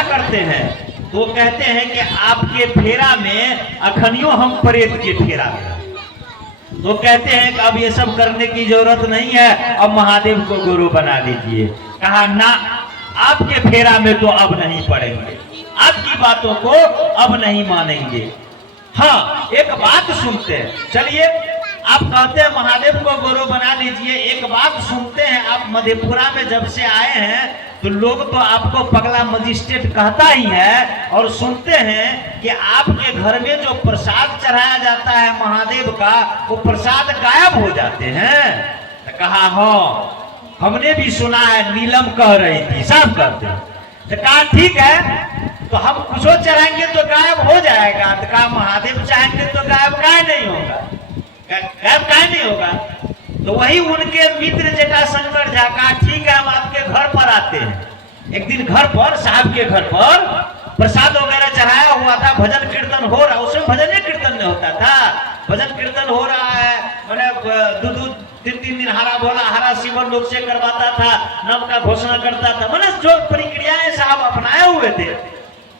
क्या करते हैं, तो कहते हैं कि आपके फेरा में अखनियों हम प्रेत के फेरा में। तो कहते हैं कि अब ये सब करने की जरूरत नहीं है, अब महादेव को गुरु बना लीजिए। कहा ना, आपके फेरा में तो अब नहीं पड़ेंगे, आपकी बातों को अब नहीं मानेंगे। हाँ, एक बात सुनते हैं, चलिए आप कहते हैं महादेव को गुरु बना लीजिए। एक बात सुनते हैं, आप मधेपुरा में जब से आए हैं तो लोग तो आपको पगला मजिस्ट्रेट कहता ही है, और सुनते हैं कि आपके घर में जो प्रसाद चढ़ाया जाता है महादेव का, वो प्रसाद गायब हो जाते हैं। तो कहा हाँ, हमने भी सुना है, नीलम कह रही थी, सब कहते हैं। तो कहा ठीक है, तो हम कुछ चढ़ाएंगे तो गायब हो जाएगा। तो कहा महादेव चाहेंगे तो गायब काहे नहीं होगा, गायब काहे नहीं होगा। तो वही उनके मित्र जटाशंकर झा का, ठीक है हम आपके घर पर आते हैं। एक दिन घर पर, साहब के घर पर प्रसाद वगैरह चढ़ाया हुआ था, भजन कीर्तन हो रहा, उसमें भजन कीर्तन नहीं होता था, भजन कीर्तन हो रहा है, मैंने दो 3 दिन हरा भोला हरा शिवन लोग से करवाता था, नाम का घोषणा करता था, मैंने जो प्रक्रियाएं साहब अपनाए हुए थे।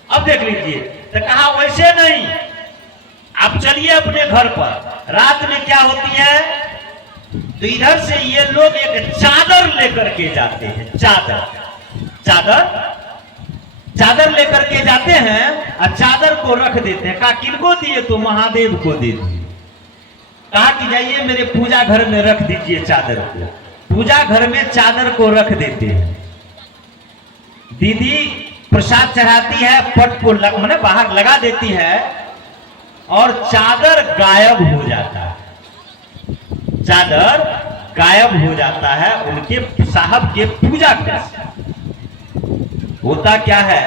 अब देख लीजिए, तो कहा वैसे नहीं, आप चलिए अपने घर पर। रात में क्या होती है, तो इधर से ये लोग एक चादर लेकर के जाते हैं, चादर लेकर के जाते हैं और चादर को रख देते हैं। कहा किनको दिए, तो महादेव को दे दिए। कहा कि जाइए मेरे पूजा घर में रख दीजिए चादर को। पूजा घर में चादर को रख देते हैं। दीदी प्रसाद चढ़ाती है, पट को मैंने बाहर लगा देती है, और चादर गायब हो जाता है, चादर गायब हो जाता है उनके साहब के पूजा के। होता क्या है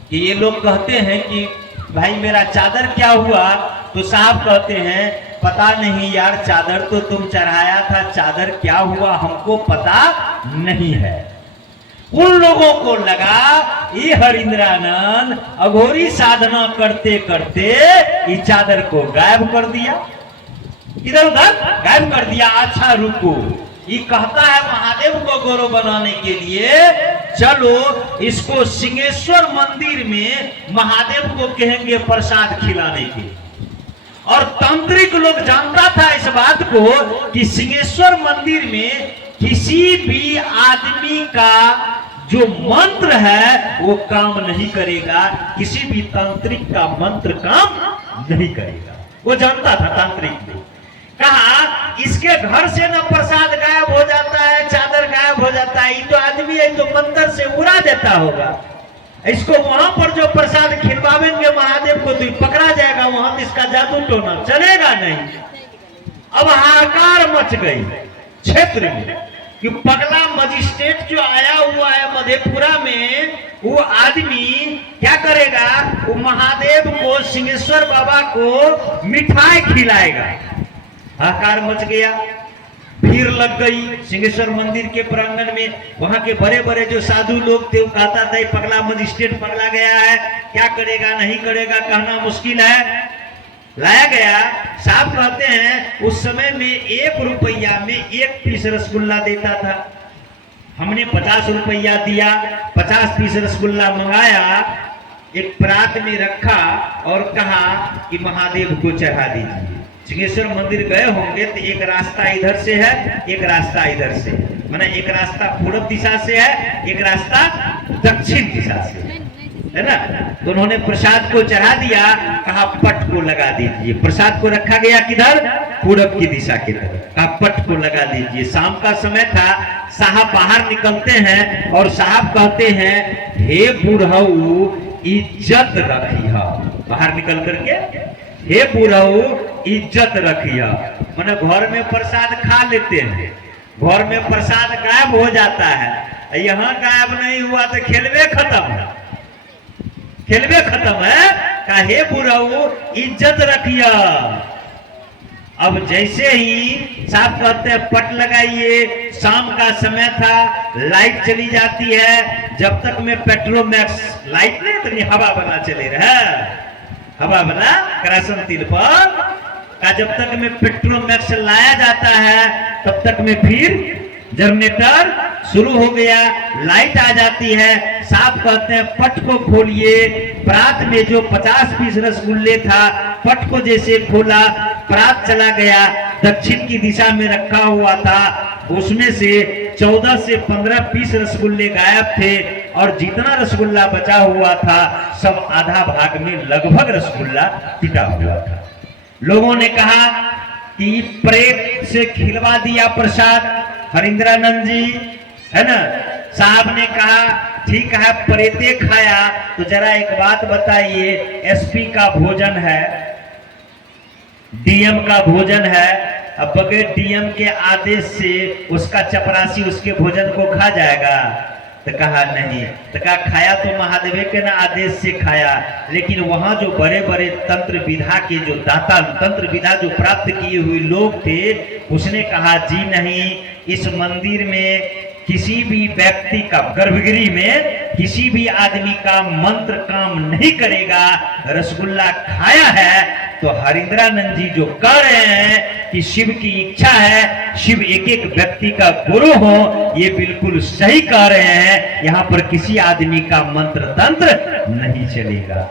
कि ये लोग कहते हैं कि भाई मेरा चादर क्या हुआ, तो साहब कहते हैं पता नहीं यार, चादर तो तुम चढ़ाया था, चादर क्या हुआ हमको पता नहीं है। उन लोगों को लगा ये हरिंद्रानंद अघोरी साधना करते करते ये चादर को गायब कर दिया, इधर उधर गायब कर दिया। अच्छा रुको, ये कहता है महादेव को गुरु बनाने के लिए, चलो इसको सिंहेश्वर मंदिर में महादेव को कहेंगे प्रसाद खिलाने के। और तांत्रिक लोग जानता था इस बात को कि सिंहेश्वर मंदिर में किसी भी आदमी का जो मंत्र है वो काम नहीं करेगा, किसी भी तांत्रिक का मंत्र काम नहीं करेगा, वो जानता था तांत्रिक ने। कहा इसके घर से ना प्रसाद गायब हो जाता है, चादर गायब हो जाता है, ये तो आदमी है तो मंत्र से उड़ा देता होगा, इसको वहां पर जो प्रसाद खिलवाएंगे महादेव को तो पकड़ा जाएगा, वहां तो इसका जादू टोना चलेगा नहीं। अब हाहाकार मच गई क्षेत्र में कि पगला मजिस्ट्रेट जो आया हुआ है मधेपुरा में, वो आदमी क्या करेगा, वो महादेव को, सिंहेश्वर बाबा को मिठाई खिलाएगा। हाहाकार मच गया, भीड़ लग गई सिंहेश्वर मंदिर के प्रांगण में। वहां के बड़े बड़े जो साधु लोग थे वो कहता था पगला मजिस्ट्रेट पगला गया है, क्या करेगा नहीं करेगा कहना मुश्किल है। लाया गया, साहब कहते हैं उस समय में 1 रुपया में 1 पीस रसगुल्ला देता था। हमने 50 रुपया दिया, 50 पीस रसगुल्ला मंगाया, एक परात में रखा और कहा कि महादेव को चढ़ा दीजिए। सिंहेश्वर मंदिर गए होंगे तो एक रास्ता इधर से है, एक रास्ता इधर से, माने एक रास्ता पूर्व दिशा से है, एक रास्ता दक्षिण दिशा से है ना। तो उन्होंने प्रसाद को चढ़ा दिया, कहा पट को लगा दीजिए। प्रसाद को रखा गया किधर, पूरब की दिशा की तरफ, कहा पट को लगा दीजिए। शाम का समय था, साहब बाहर निकलते हैं और साहब कहते हैं हे बुढ़ऊ इज्जत रखिया। बाहर निकल करके हे बुढ़ऊ इज्जत रखिया, माने घर में प्रसाद खा लेते हैं, घर में प्रसाद गायब हो जाता है, यहाँ गायब नहीं हुआ तो खेलवे खत्म है, खेलवे खत्म है। काहे बुढ़ऊ इज्जत रखिया। अब जैसे ही साहब कहते हैं पट लगाइए, शाम का समय था, लाइट चली जाती है। जब तक में पेट्रोमैक्स लाइट नहीं इतनी हवा बना चले रहा, हवा बना करासन तिल पर का, जब तक में पेट्रोमैक्स लाया जाता है तब तक में फिर जनरेटर शुरू हो गया, लाइट आ जाती है, साहब कहते हैं पट को खोलिए। परात में जो 50 पीस रसगुल्ले था, पट को जैसे खोला, परात चला गया, दक्षिण की दिशा में रखा हुआ था, उसमें से 14 से 15 पीस रसगुल्ले गायब थे और जितना रसगुल्ला बचा हुआ था सब आधा भाग में लगभग रसगुल्ला टिका हुआ था। लोगों ने कहा कि प्रेत से खिलवा दिया प्रसाद हरिंद्रानंद जी, है ना। साहब ने कहा ठीक है, प्रेते खाया तो जरा एक बात बताइए, एसपी का भोजन है, डीएम का भोजन है, अब बगैर डीएम के आदेश से उसका चपरासी उसके भोजन को खा जाएगा? तो कहा नहीं। तो कहा खाया तो महादेव के ना आदेश से खाया, लेकिन वहां जो बड़े बड़े तंत्र विधा के जो दाता, तंत्र विधा जो प्राप्त किए हुए लोग थे, उसने कहा जी नहीं, इस मंदिर में किसी भी व्यक्ति का, गर्भगृह में किसी भी आदमी का मंत्र काम नहीं करेगा। रसगुल्ला खाया है तो हरिंद्रानंद जी जो कह रहे हैं कि शिव की इच्छा है शिव एक एक व्यक्ति का गुरु हो, ये बिल्कुल सही कह रहे हैं। यहाँ पर किसी आदमी का मंत्र तंत्र नहीं चलेगा।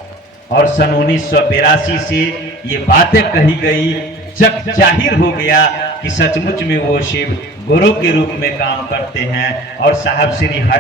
और सन 1982 से ये बातें कही गई, जग जाहिर हो गया कि सचमुच में वो शिव गुरु के रूप में काम करते हैं। और साहब श्री हरि